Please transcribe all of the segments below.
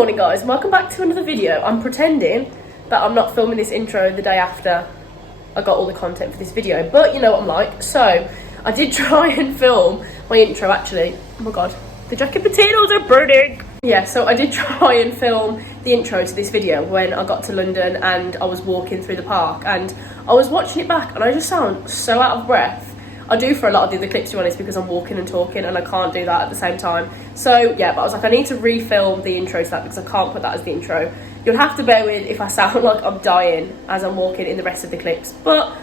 morning guys, welcome back to another video. I'm pretending that I'm not filming this intro the day after I got all the content for this video, but you know what I'm like. So I did try and film my intro actually. Oh my god, the jacket potatoes are burning. Yeah, so I did try and film the intro to this video when I got to London and I was walking through the park, and I was watching it back and I just sound so out of breath. I do for a lot of the other clips, to be honest, because I'm walking and talking and I can't do that at the same time. So yeah, but I was like, I need to refilm the intro to that because I can't put that as the intro. You'll have to bear with if I sound like I'm dying as I'm walking in the rest of the clips. But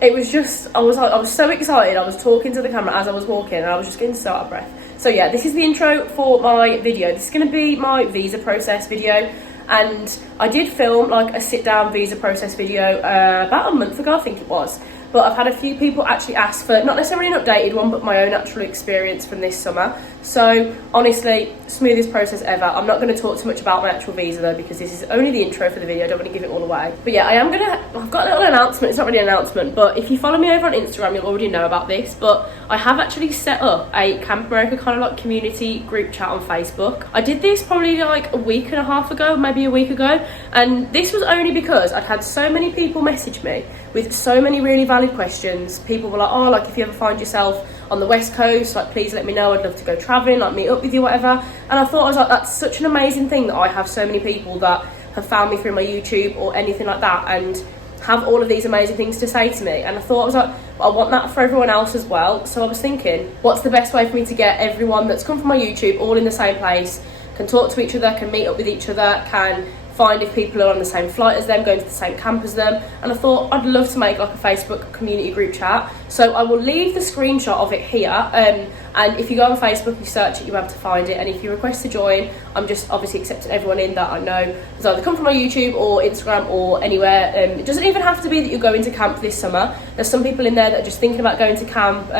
it was just, I was so excited. I was talking to the camera as I was walking and I was just getting so out of breath. So yeah, this is the intro for my video. This is going to be my visa process video. And I did film like a sit down visa process video about a month ago, I think it was. But I've had a few people actually ask for, not necessarily an updated one, but my own actual experience from this summer. So honestly, smoothest process ever. I'm not going to talk too much about my actual visa though, because this is only the intro for the video. I don't want to give it all away. But yeah, I've got a little announcement. It's not really an announcement, but if you follow me over on Instagram, you'll already know about this. But I have actually set up a Camp America kind of like community group chat on Facebook. I did this probably like a week and a half ago, maybe a week ago. And this was only because I'd had so many people message me with so many really valid questions. People were like, oh, like if you ever find yourself on the West Coast, like please let me know, I'd love to go travelling, like meet up with you, whatever. And I thought, I was like, that's such an amazing thing that I have so many people that have found me through my YouTube or anything like that and have all of these amazing things to say to me. And I thought, I was like, I want that for everyone else as well. So I was thinking, what's the best way for me to get everyone that's come from my YouTube all in the same place, can talk to each other, can meet up with each other, can find if people are on the same flight as them, going to the same camp as them. And I thought I'd love to make like a Facebook community group chat. So I will leave the screenshot of it here, and if you go on Facebook, you search it, you'll be able to find it. And if you request to join, I'm just obviously accepting everyone in that I know has either come from my YouTube or Instagram or anywhere. It doesn't even have to be that you're going to camp this summer. There's some people in there that are just thinking about going to camp,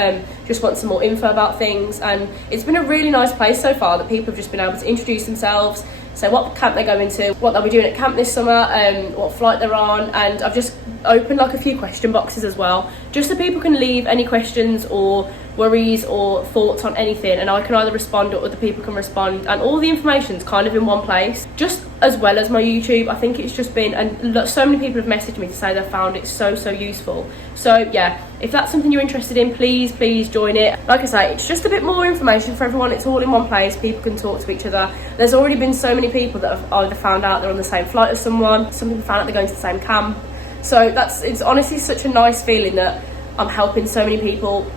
just want some more info about things. And it's been a really nice place so far that people have just been able to introduce themselves, say what camp they're going to, what they'll be doing at camp this summer, what flight they're on. And I've just opened like a few question boxes as well, just so people can leave any questions or worries or thoughts on anything, and I can either respond or other people can respond, and all the information's kind of in one place, just as well as my YouTube. I think it's just been, and so many people have messaged me to say they found it so useful. So yeah, if that's something you're interested in, please join it. Like I say, it's just a bit more information for everyone. It's all in one place, people can talk to each other. There's already been so many people that have either found out they're on the same flight as someone, some people found out they're going to the same camp. So it's honestly such a nice feeling that I'm helping so many people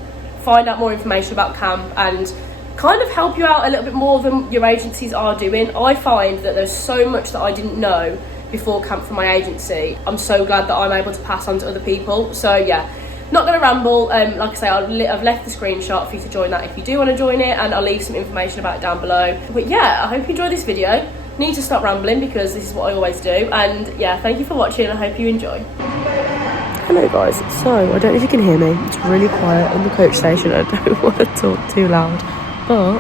find out more information about camp and kind of help you out a little bit more than your agencies are doing. I find that there's so much that I didn't know before camp from my agency. I'm so glad that I'm able to pass on to other people. So yeah, not going to ramble. Like I say, I've left the screenshot for you to join that if you do want to join it, and I'll leave some information about it down below. But yeah, I hope you enjoy this video. Need to stop rambling because this is what I always do. And yeah, thank you for watching. I hope you enjoy. Hello guys, so I don't know if you can hear me, it's really quiet in the coach station. I don't want to talk too loud, but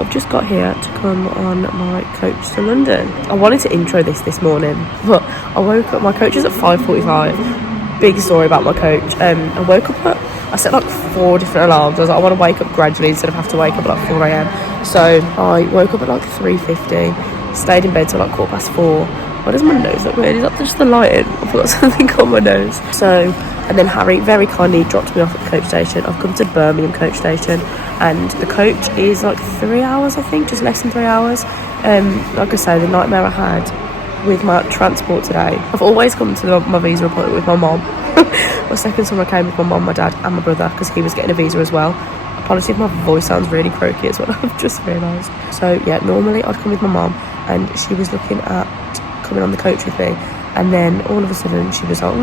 I've just got here to come on my coach to London. I wanted to intro this morning, but I woke up, my coach is at 5:45. Big story about my coach. I woke up I set like 4 different alarms. I was like, I want to wake up gradually instead of have to wake up at like 4 a.m. So I woke up at like 3:50, stayed in bed till like 4:15. Why does my nose look weird? Is that just the lighting? I've got something on my nose. So, and then Harry very kindly dropped me off at the coach station. I've come to Birmingham coach station, and the coach is like 3 hours, I think, just less than 3 hours. Like I say, the nightmare I had with my transport today. I've always come to my visa appointment with my mom. My second summer I came with my mom, my dad and my brother, because he was getting a visa as well. Apologies if my voice sounds really croaky as well, I've just realised. So yeah, normally I'd come with my mom, and she was looking at coming on the coach with me, and then all of a sudden she was like,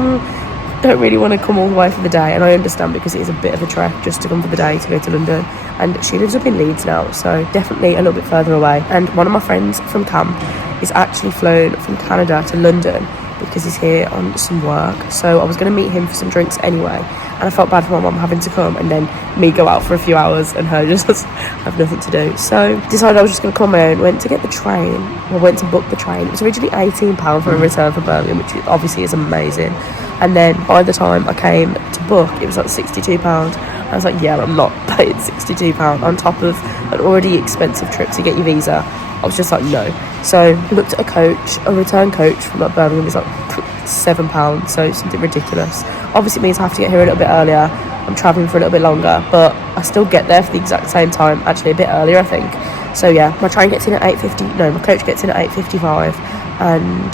don't really want to come all the way for the day. And I understand, because it is a bit of a trek just to come for the day to go to London, and she lives up in Leeds now, so definitely a little bit further away. And one of my friends from camp is actually flown from Canada to London because he's here on some work, so I was going to meet him for some drinks anyway, and I felt bad for my mum having to come and then me go out for a few hours and her just have nothing to do. So decided I was just going to come on my own. Went to get the train, went to book the train. It was originally £18 for a return for Birmingham, which obviously is amazing. And then by the time I came to book, it was like £62. I was like, yeah, I'm not paying £62 on top of an already expensive trip to get your visa. I was just like, no. So I looked at a return coach from like Birmingham is like £7, so something ridiculous. Obviously it means I have to get here a little bit earlier. I'm travelling for a little bit longer, but I still get there for the exact same time, actually a bit earlier I think. So yeah, my train gets in at 8:50, no, my coach gets in at 8:55, and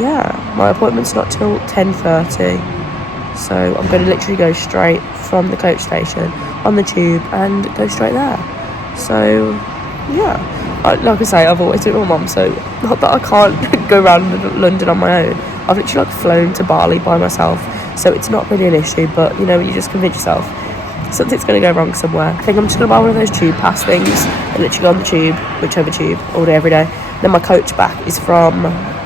yeah, my appointment's not till 10:30. So I'm going to literally go straight from the coach station on the tube and go straight there. So yeah, like I say, I've always been with my mum, so not that I can't go around London on my own. I've literally like flown to Bali by myself, so it's not really an issue. But you know, you just convince yourself something's going to go wrong somewhere. I think I'm just going to buy one of those tube pass things and literally go on the tube, whichever tube, all day every day. Then my coach back is from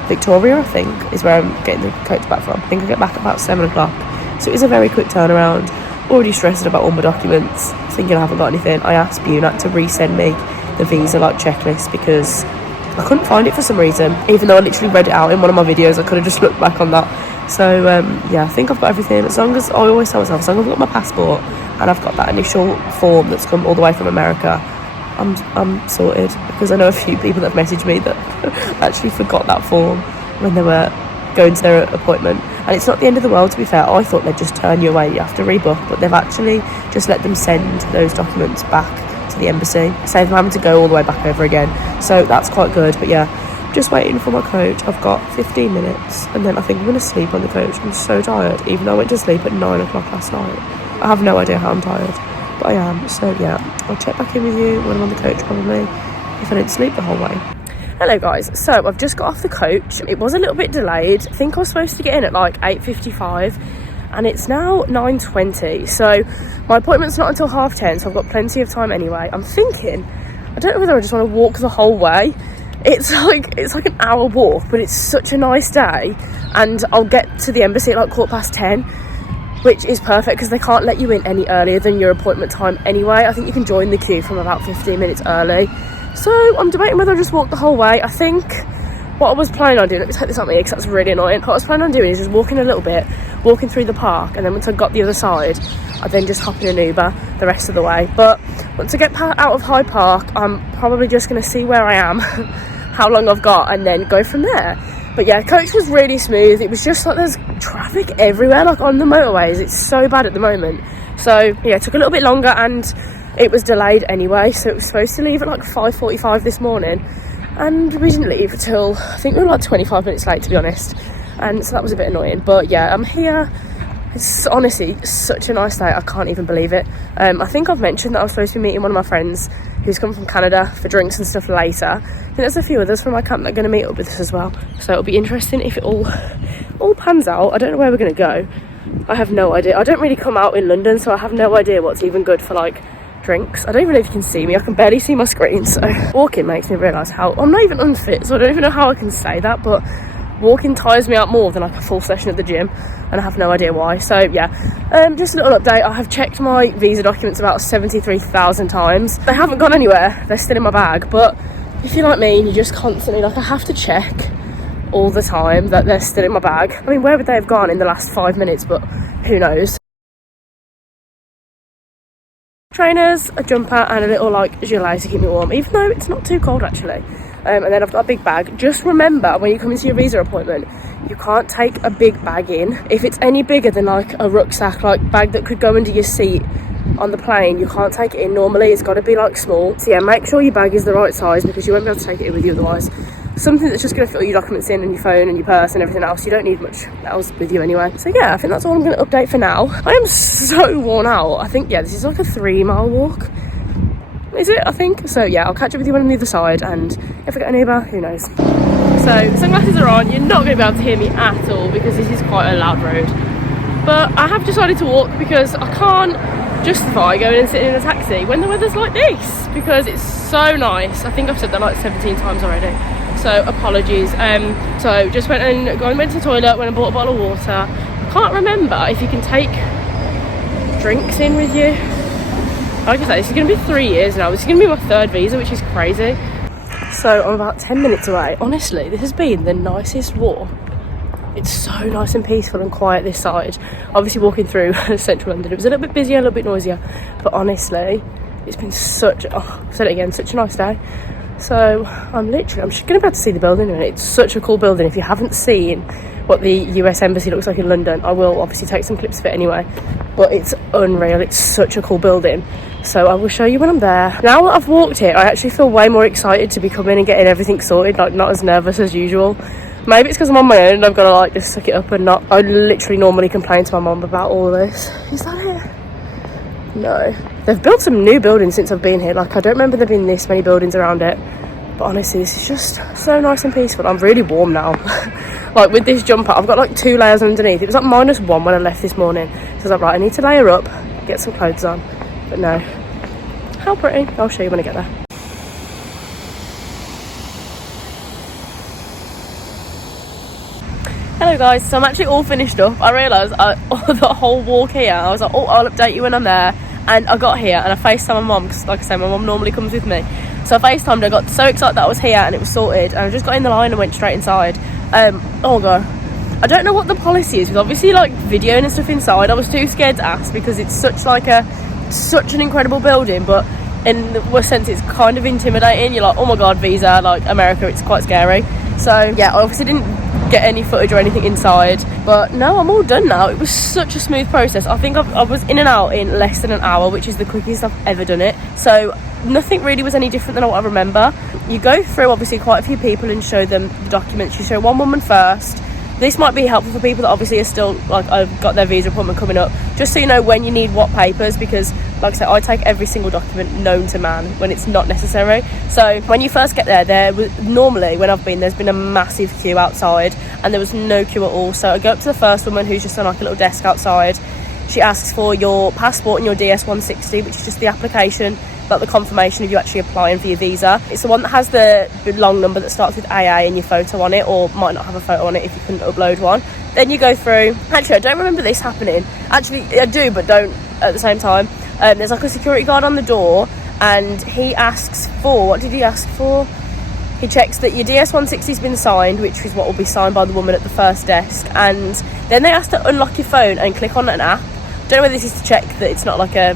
Victoria, I think, is where I'm getting the coach back from. I think I get back at about 7 o'clock. So it is a very quick turnaround. Already stressed about all my documents, thinking I haven't got anything. I asked Bunat to resend me the visa like checklist because I couldn't find it for some reason. Even though I literally read it out in one of my videos, I could have just looked back on that. So yeah, I think I've got everything. As long as, I always tell myself, as long as I've got my passport and I've got that initial form that's come all the way from America, I'm sorted. Because I know a few people that have messaged me that actually forgot that form when they were going to their appointment. And it's not the end of the world, to be fair. I thought they'd just turn you away, you have to rebook, but they've actually just let them send those documents back to the embassy, save them having to go all the way back over again. So that's quite good. But yeah, just waiting for my coach. I've got 15 minutes and then I think I'm going to sleep on the coach. I'm so tired, even though I went to sleep at 9 o'clock last night. I have no idea how I'm tired, but I am. So yeah, I'll check back in with you when I'm on the coach, probably, if I don't sleep the whole way. Hello guys, so I've just got off the coach. It was a little bit delayed. I think I was supposed to get in at like 8:55 and it's now 9:20, so my appointment's not until 10:30, so I've got plenty of time anyway. I'm thinking, I don't know whether I just want to walk the whole way. It's like an hour walk, but it's such a nice day, and I'll get to the embassy at like 10:15, which is perfect because they can't let you in any earlier than your appointment time anyway. I think you can join the queue from about 15 minutes early. So I'm debating whether I just walk the whole way. I think what I was planning on doing, let me take this out my ear because that's really annoying. What I was planning on doing is just walking a little bit, walking through the park, and then once I got the other side, I'd then just hop in an Uber the rest of the way. But once I get out of Hyde Park, I'm probably just going to see where I am, how long I've got, and then go from there. But yeah, coach was really smooth. It was just like there's traffic everywhere, like on the motorways. It's so bad at the moment. So yeah, it took a little bit longer and it was delayed anyway. So it was supposed to leave at like 5:45 this morning. And we didn't leave until, I think we were like 25 minutes late, to be honest. And so that was a bit annoying. But yeah, I'm here. It's honestly such a nice day. I can't even believe it. I think I've mentioned that I was supposed to be meeting one of my friends who's come from Canada for drinks and stuff later. I think there's a few others from my camp that are going to meet up with us as well. So it'll be interesting if it all pans out. I don't know where we're going to go. I have no idea. I don't really come out in London, so I have no idea what's even good for like drinks. I don't even know if you can see me. I can barely see my screen. So walking makes me realise how I'm not even unfit. So I don't even know how I can say that, but walking tires me out more than like a full session at the gym, and I have no idea why. So yeah, just a little update. I have checked my visa documents about 73,000 times. They haven't gone anywhere. They're still in my bag. But if you're like me and you just constantly, like, I have to check all the time that they're still in my bag. I mean, where would they have gone in the last 5 minutes? But who knows. Trainers, a jumper and a little like gilet to keep me warm, even though it's not too cold actually. And then I've got a big bag. Just remember, when you come into your visa appointment, you can't take a big bag in. If it's any bigger than like a rucksack, like bag that could go under your seat on the plane, you can't take it in normally. It's got to be like small. So yeah, make sure your bag is the right size because you won't be able to take it in with you otherwise. Something that's just going to fit all your documents in and your phone and your purse and everything else. You don't need much else with you anyway. So yeah, I think that's all I'm going to update for now. I am so worn out. I think, yeah, this is like a 3-mile walk. Is it? I think. So yeah, I'll catch up with you on the other side, and if I get an Uber, who knows. So sunglasses are on. You're not going to be able to hear me at all because this is quite a loud road. But I have decided to walk because I can't justify going and sitting in a taxi when the weather's like this, because it's so nice. I think I've said that like 17 times already. So apologies. So just went to the toilet, went and bought a bottle of water. I can't remember if you can take drinks in with you. Like I say, this is going to be 3 years now. This is going to be my 3rd visa, which is crazy. So I'm about 10 minutes away. Honestly, this has been the nicest walk. It's so nice and peaceful and quiet this side. Obviously walking through central London, it was a little bit busier, a little bit noisier. But honestly, it's been such, I've said it again, such a nice day. So I'm just going to be able to see the building, and it's such a cool building. If you haven't seen what the US Embassy looks like in London, I will obviously take some clips of it anyway, but it's unreal. It's such a cool building, so I will show you when I'm there. Now that I've walked it, I actually feel way more excited to be coming and getting everything sorted, like not as nervous as usual. Maybe it's because I'm on my own and I've got to like just suck it up and not. I literally normally complain to my mum about all this. Is that it? No. They've built some new buildings since I've been here. Like, I don't remember there being this many buildings around it. But honestly, this is just so nice and peaceful. I'm really warm now. Like, with this jumper, I've got like 2 layers underneath. It was like -1 when I left this morning. So I was like, right, I need to layer up, get some clothes on. But no. How pretty. I'll show you when I get there. Hello guys, so I'm actually all finished up. I realised the whole walk here, I was like, oh, I'll update you when I'm there. And I got here and I FaceTimed my mum, because like I say, my mum normally comes with me. So I FaceTimed her, got so excited that I was here and it was sorted. And I just got in the line and went straight inside. Oh god, I don't know what the policy is with obviously like videoing and stuff inside. I was too scared to ask because it's such an incredible building, but in the sense it's kind of intimidating. You're like, oh my god, visa, like America, it's quite scary. So yeah, I obviously didn't get any footage or anything inside, but no, I'm all done now. It was such a smooth process. I think I was in and out in less than an hour, which is the quickest I've ever done it. So nothing really was any different than what I remember. You go through obviously quite a few people and show them the documents. You show one woman first. This might be helpful for people that obviously are still, like, I've got their visa appointment coming up, just so you know when you need what papers, because like I said, I take every single document known to man when it's not necessary. So when you first get there was normally, when I've been, there's been a massive queue outside, and there was no queue at all. So I go up to the first woman who's just on like a little desk outside. She asks for your passport and your DS-160, which is just the application, like the confirmation of you actually applying for your visa. It's the one that has the long number that starts with AA and your photo on it, or might not have a photo on it if you couldn't upload one. Then you go through, actually I don't remember this happening, actually I do but don't at the same time. There's like a security guard on the door, and he asks for, what did he ask for? He checks that your DS-160 has been signed, which is what will be signed by the woman at the first desk, and then they ask to unlock your phone and click on an app. Don't know whether this is to check that it's not like a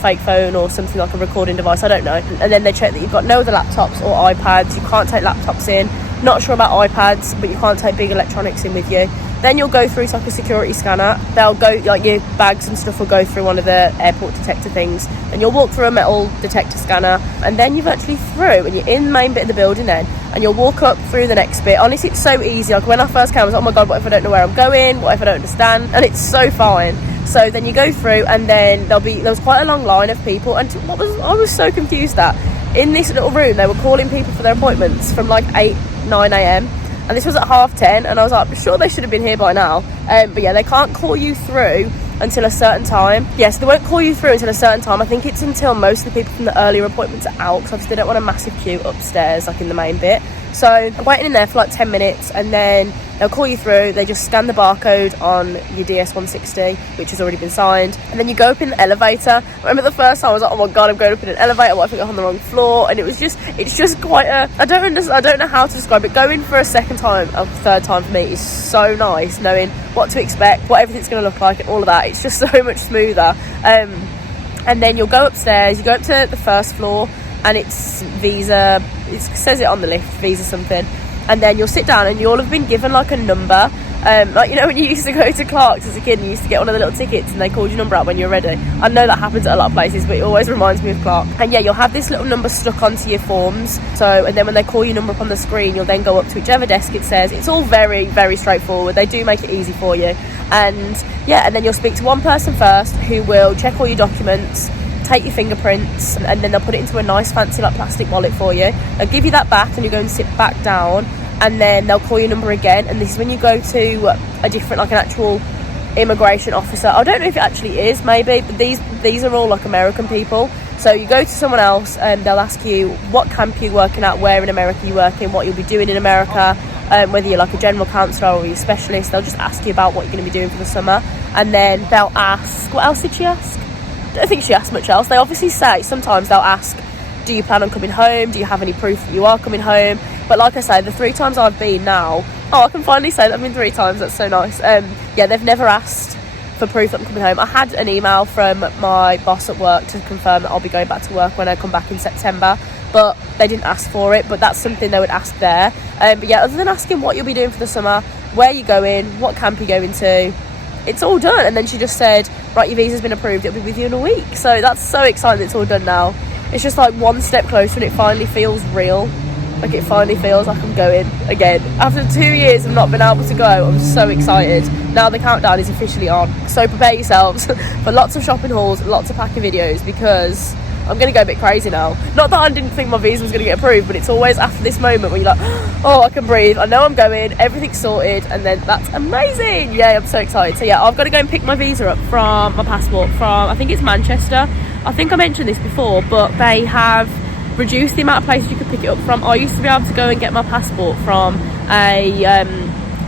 fake phone or something like a recording device, I don't know. And then they check that you've got no other laptops or iPads. You can't take laptops in. Not sure about iPads, but you can't take big electronics in with you. Then you'll go through like a security scanner. They'll go, like your bags and stuff will go through one of the airport detector things, and you'll walk through a metal detector scanner, and then you're virtually through, and you're in the main bit of the building then, and you'll walk up through the next bit. Honestly, it's so easy. Like when I first came, I was like, oh my god, what if I don't know where I'm going? What if I don't understand? And it's so fine. So then you go through, and then there was quite a long line of people, and I was so confused that in this little room they were calling people for their appointments from like 8-9 a.m. and this was at 10:30, and I was like, I'm sure they should have been here by now. But yeah, they can't call you through until a certain time. Yes, they won't call you through until a certain time. I think it's until most of the people from the earlier appointments are out, because obviously they don't want a massive queue upstairs like in the main bit. So I'm waiting in there for like 10 minutes, and then they'll call you through. They just scan the barcode on your DS-160, which has already been signed, and then you go up in the elevator. I remember the first time I was like, oh my god, I'm going up in an elevator, what if I got on the wrong floor? And it's just quite a, I don't know how to describe it. Going for a second time, a third time for me is so nice, knowing what to expect, what everything's going to look like and all of that. It's just so much smoother. And then you'll go upstairs, you go up to the first floor, and it's visa, it says it on the lift, visa something, and then you'll sit down and you'll have been given like a number, like, you know, when you used to go to Clark's as a kid and you used to get one of the little tickets and they called your number out when you're ready. I know that happens at a lot of places, but it always reminds me of Clark. And yeah, you'll have this little number stuck onto your forms, so, and then when they call your number up on the screen, you'll then go up to whichever desk it says. It's all very, very straightforward. They do make it easy for you. And yeah, and then you'll speak to one person first who will check all your documents, take your fingerprints, and then they'll put it into a nice fancy like plastic wallet for you. They'll give you that back, and you go and sit back down, and then they'll call your number again, and this is when you go to a different, like an actual immigration officer. I don't know if it actually is, maybe, but these are all like American people. So you go to someone else and they'll ask you what camp you're working at, where in America you're working, what you'll be doing in America, whether you're like a general counsellor or you're a specialist. They'll just ask you about what you're going to be doing for the summer, and then they'll ask, what else did she ask? I don't think she asked much else. They obviously say, sometimes they'll ask, do you plan on coming home? Do you have any proof that you are coming home? But like I say, the 3 times I've been now, I can finally say that I've been 3 times, that's so nice. Yeah, they've never asked for proof that I'm coming home. I had an email from my boss at work to confirm that I'll be going back to work when I come back in September, but they didn't ask for it, but that's something they would ask there. But yeah, other than asking what you'll be doing for the summer, where you're going, what camp you're going to, it's all done. And then she just said, right, your visa's been approved, it'll be with you in a week. So that's so exciting, it's all done now. It's just like one step closer and it finally feels real. Like it finally feels like I'm going again. After 2 years of not being able to go, I'm so excited. Now the countdown is officially on. So prepare yourselves for lots of shopping hauls, lots of packing videos, because I'm going to go a bit crazy now. Not that I didn't think my visa was going to get approved, but it's always after this moment when you're like, oh, I can breathe. I know I'm going, everything's sorted, and then that's amazing. Yeah, I'm so excited. So yeah, I've got to go and pick my visa up from my passport from, I think it's Manchester. I think I mentioned this before, but they have reduced the amount of places you could pick it up from. I used to be able to go and get my passport from a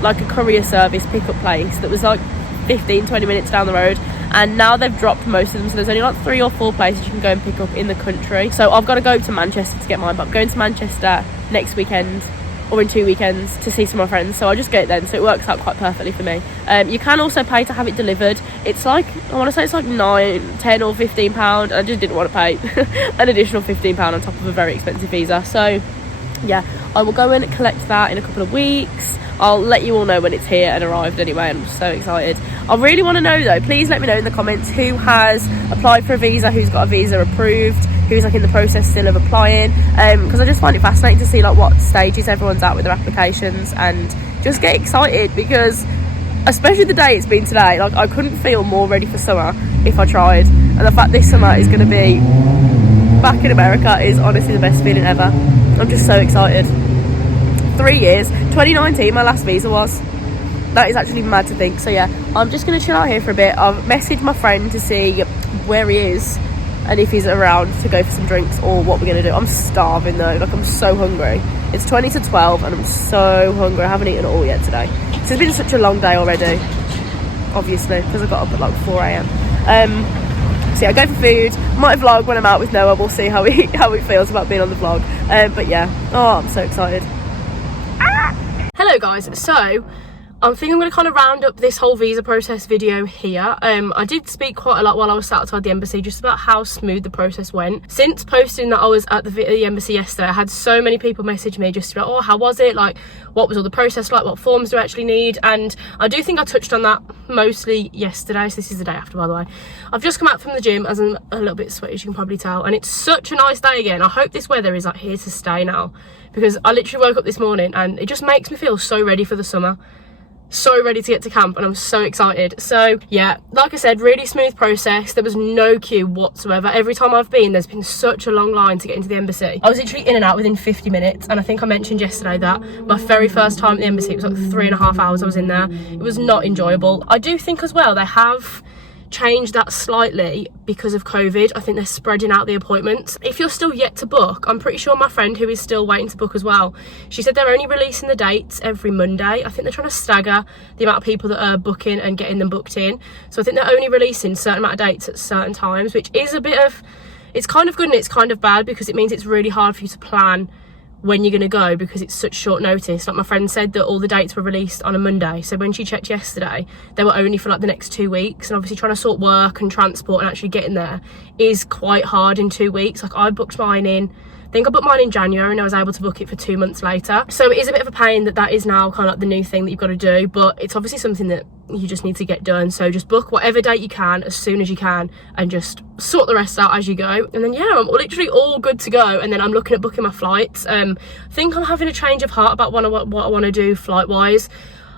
like a courier service pickup place that was like 15-20 minutes down the road, and now they've dropped most of them, so there's only like 3 or 4 places you can go and pick up in the country. So I've got to go to Manchester to get mine, but I'm going to Manchester next weekend, or in 2 weekends, to see some of my friends, so I'll just get it then, so it works out quite perfectly for me. You can also pay to have it delivered. It's like, I want to say it's like £9, £10 or £15. I just didn't want to pay an additional £15 on top of a very expensive visa. So yeah, I will go and collect that in a couple of weeks. I'll let you all know when it's here and arrived anyway. I'm so excited. I really want to know though, please let me know in the comments who has applied for a visa, who's got a visa approved, who's like in the process still of applying, because I just find it fascinating to see like what stages everyone's at with their applications, and just get excited, because especially the day it's been today, like I couldn't feel more ready for summer if I tried, and the fact this summer is going to be back in America is honestly the best feeling ever. I'm just so excited. 3 years, 2019 my last visa was. That is actually mad to think. So yeah, I'm just going to chill out here for a bit. I've messaged my friend to see where he is and if he's around to go for some drinks or what we're going to do. I'm starving though, like I'm so hungry. It's 20 to 12 and I'm so hungry. I haven't eaten at all yet today. So it's been such a long day already, obviously, because I got up at like 4 a.m. So yeah, I go for food, might vlog when I'm out with Noah. We'll see how he feels about being on the vlog. But yeah, oh, I'm so excited. Hello guys, so I think I'm going to kind of round up this whole visa process video here. I did speak quite a lot while I was sat outside the embassy just about how smooth the process went. Since posting that I was at the embassy yesterday, I had so many people message me just about, oh, how was it? Like, what was all the process like? What forms do I actually need? And I do think I touched on that mostly yesterday. So this is the day after, by the way. I've just come out from the gym as I'm a little bit sweaty, as you can probably tell. And it's such a nice day again. I hope this weather is like here to stay now, because I literally woke up this morning and it just makes me feel so ready for the summer. So ready to get to camp, and I'm so excited. So yeah, like I said, really smooth process. There was no queue whatsoever. Every time I've been, there's been such a long line to get into the embassy. I was literally in and out within 50 minutes, and I think I mentioned yesterday that my very first time at the embassy, it was like 3.5 hours I was in there. It was not enjoyable. I do think as well they have changed that slightly because of COVID. I think they're spreading out the appointments. If you're still yet to book, I'm pretty sure my friend who is still waiting to book as well, she said they're only releasing the dates every Monday. I think they're trying to stagger the amount of people that are booking and getting them booked in. So I think they're only releasing a certain amount of dates at certain times, which is a bit of, it's kind of good and it's kind of bad, because it means it's really hard for you to plan when you're going to go, because it's such short notice. Like my friend said that all the dates were released on a Monday, so when she checked yesterday they were only for like the next 2 weeks, and obviously trying to sort work and transport and actually getting there is quite hard in 2 weeks. Like I booked mine in, I think I booked mine in January and I was able to book it for 2 months later. So it is a bit of a pain that is now kind of like the new thing that you've got to do, but it's obviously something that you just need to get done. So just book whatever date you can as soon as you can and just sort the rest out as you go. And then yeah, I'm literally all good to go. And then I'm looking at booking my flights. I think I'm having a change of heart about what I want to do flight wise.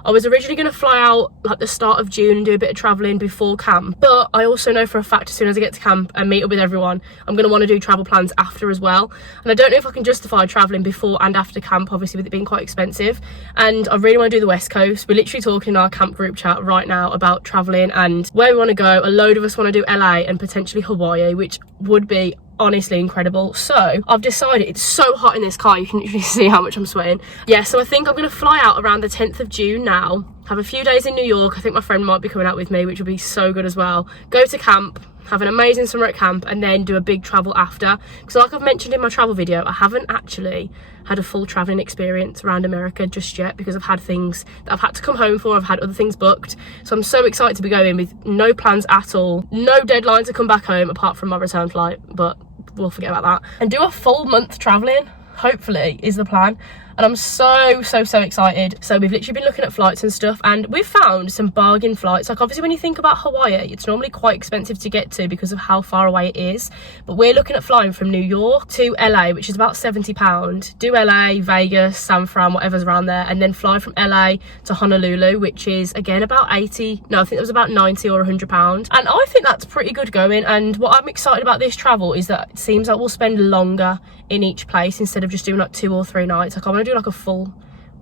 I was originally going to fly out like the start of June and do a bit of travelling before camp, but I also know for a fact as soon as I get to camp and meet up with everyone, I'm going to want to do travel plans after as well. And I don't know if I can justify travelling before and after camp, obviously with it being quite expensive. And I really want to do the West Coast. We're literally talking in our camp group chat right now about travelling and where we want to go. A load of us want to do LA and potentially Hawaii, which would be honestly incredible. So I've decided, it's so hot in this car, you can literally see how much I'm sweating. Yeah, so I think I'm going to fly out around the 10th of June now, have a few days in New York. I think my friend might be coming out with me, which will be so good as well. Go to camp, have an amazing summer at camp, and then do a big travel after. Because like I've mentioned in my travel video, I haven't actually had a full travelling experience around America just yet, because I've had things that I've had to come home for, I've had other things booked. So I'm so excited to be going with no plans at all, no deadline to come back home apart from my return flight, but we'll forget about that. And do a full month traveling, hopefully, is the plan. And I'm so excited. So we've literally been looking at flights and stuff, and we've found some bargain flights. Like, obviously when you think about Hawaii, it's normally quite expensive to get to because of how far away it is, but we're looking at flying from New York to LA, which is about £70. Do LA, Vegas, San Fran, whatever's around there, and then fly from LA to Honolulu, which is again about 80, no, I think it was about 90 or £100. And I think that's pretty good going. And what I'm excited about this travel is that it seems like we'll spend longer in each place instead of just doing like 2 or 3 nights. Like, I want to do like a full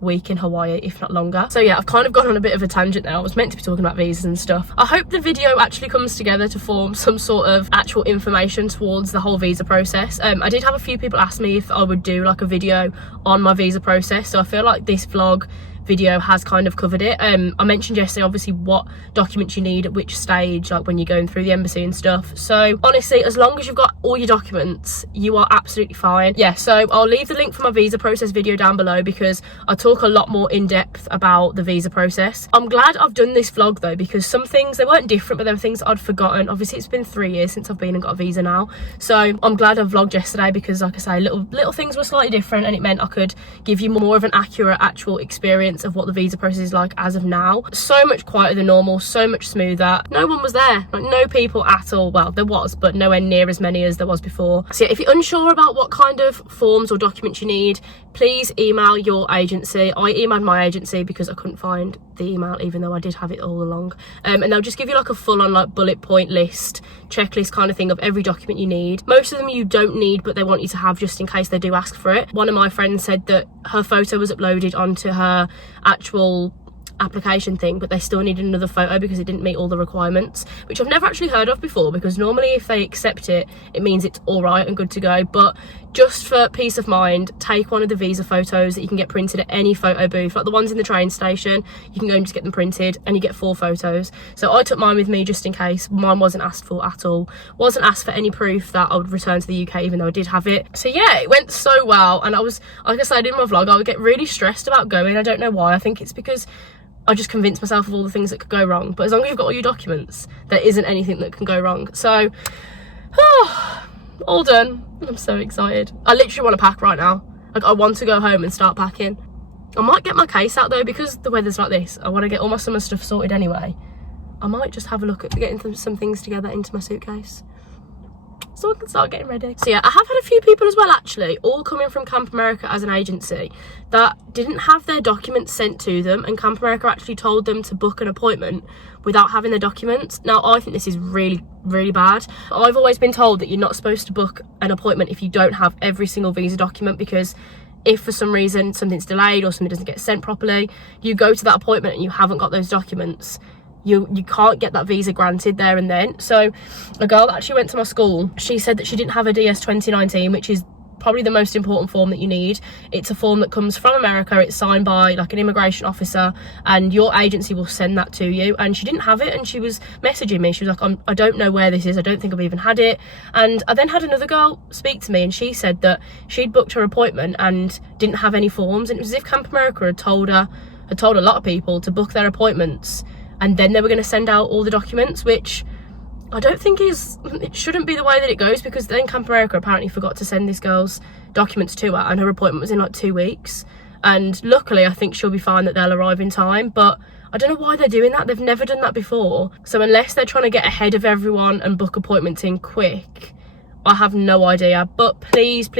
week in Hawaii, if not longer. So yeah, I've kind of gone on a bit of a tangent now. I was meant to be talking about visas and stuff. I hope the video actually comes together to form some sort of actual information towards the whole visa process. I did have a few people ask me if I would do like a video on my visa process, so I feel like this vlog video has kind of covered it. I mentioned yesterday obviously what documents you need at which stage, like when you're going through the embassy and stuff. So honestly, as long as you've got all your documents, you are absolutely fine. Yeah, so I'll leave the link for my visa process video down below because I talk a lot more in depth about the visa process. I'm glad I've done this vlog though, because some things, they weren't different, but there were things I'd forgotten. Obviously it's been 3 years since I've been and got a visa now, so I'm glad I vlogged yesterday because, like I say, little things were slightly different, and it meant I could give you more of an accurate actual experience of what the visa process is like as of now. So much quieter than normal, so much smoother. No one was there, like no people at all. Well, there was, but nowhere near as many as there was before. So yeah, if you're unsure about what kind of forms or documents you need, please email your agency. I emailed my agency because I couldn't find the email, even though I did have it all along. And they'll just give you like a full-on like bullet point list, checklist kind of thing of every document you need. Most of them you don't need, but they want you to have just in case they do ask for it. One of my friends said that her photo was uploaded onto her actual application thing, but they still needed another photo because it didn't meet all the requirements, which I've never actually heard of before, because normally if they accept it, it means it's all right and good to go. But just for peace of mind, take one of the visa photos that you can get printed at any photo booth, like the ones in the train station. You can go and just get them printed, and you get 4 photos. So I took mine with me just in case. Mine wasn't asked for at all. Wasn't asked for any proof that I would return to the UK, even though I did have it. So yeah, it went so well, and I was, like I said in my vlog, I would get really stressed about going. I don't know why. I think it's because I just convinced myself of all the things that could go wrong. But as long as you've got all your documents, there isn't anything that can go wrong. So, all done. I'm so excited. I literally want to pack right now. Like, I want to go home and start packing. I might get my case out though, because the weather's like this. I want to get all my summer stuff sorted anyway. I might just have a look at getting some things together into my suitcase, so I can start getting ready. So yeah, I have had a few people as well actually, all coming from Camp America as an agency, that didn't have their documents sent to them, and Camp America actually told them to book an appointment without having the documents. Now I think this is really bad. I've always been told that you're not supposed to book an appointment if you don't have every single visa document, because if for some reason something's delayed or something doesn't get sent properly, you go to that appointment and you haven't got those documents, you can't get that visa granted there and then. So a girl that actually went to my school, she said that she didn't have a DS 2019, which is probably the most important form that you need. It's a form that comes from America. It's signed by like an immigration officer, and your agency will send that to you. And she didn't have it, and she was messaging me. She was like, I don't know where this is. I don't think I've even had it. And I then had another girl speak to me, and she said that she'd booked her appointment and didn't have any forms. And it was as if Camp America had told a lot of people to book their appointments, and then they were going to send out all the documents, which I don't think it shouldn't be the way that it goes, because then Camp America apparently forgot to send this girl's documents to her, and her appointment was in like 2 weeks. And luckily I think she'll be fine, that they'll arrive in time, but I don't know why they're doing that. They've never done that before. So unless they're trying to get ahead of everyone and book appointments in quick, I have no idea. But please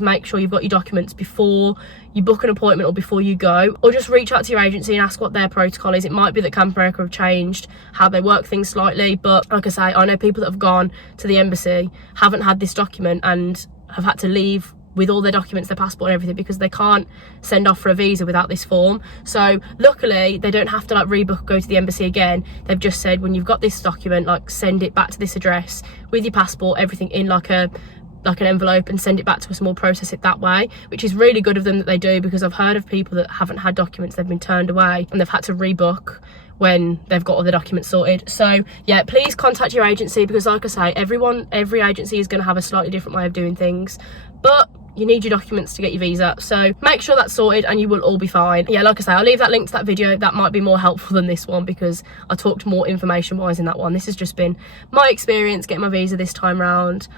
make sure you've got your documents before you book an appointment or before you go, or just reach out to your agency and ask what their protocol is. It might be that Camp America have changed how they work things slightly, but like I say, I know people that have gone to the embassy, haven't had this document, and have had to leave with all their documents, their passport and everything, because they can't send off for a visa without this form. So luckily they don't have to like rebook, go to the embassy again. They've just said, when you've got this document, like send it back to this address with your passport, everything in like an envelope, and send it back to us, and we'll process it that way, which is really good of them that they do, because I've heard of people that haven't had documents, they've been turned away, and they've had to rebook when they've got all the documents sorted. So yeah, please contact your agency, because like I say, every agency is going to have a slightly different way of doing things, but you need your documents to get your visa. So make sure that's sorted and you will all be fine. Yeah, like I say, I'll leave that link to that video. That might be more helpful than this one, because I talked more information wise in that one. This has just been my experience getting my visa this time round.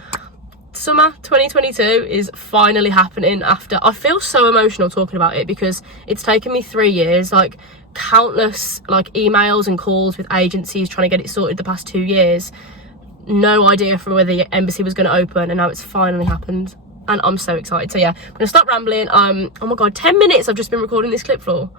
summer 2022 is finally happening. After, I feel so emotional talking about it because it's taken me 3 years, like countless like emails and calls with agencies trying to get it sorted the past 2 years. No idea for whether the embassy was going to open, and now it's finally happened, and I'm so excited. So yeah, I'm gonna stop rambling. Oh my god, 10 minutes I've just been recording this clip for.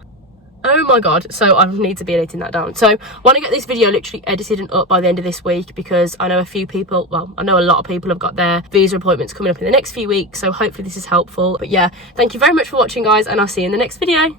Oh my god, so I need to be editing that down. So I want to get this video literally edited and up by the end of this week, because I know a few people, well, I know a lot of people have got their visa appointments coming up in the next few weeks, so hopefully this is helpful. But yeah, thank you very much for watching, guys, and I'll see you in the next video.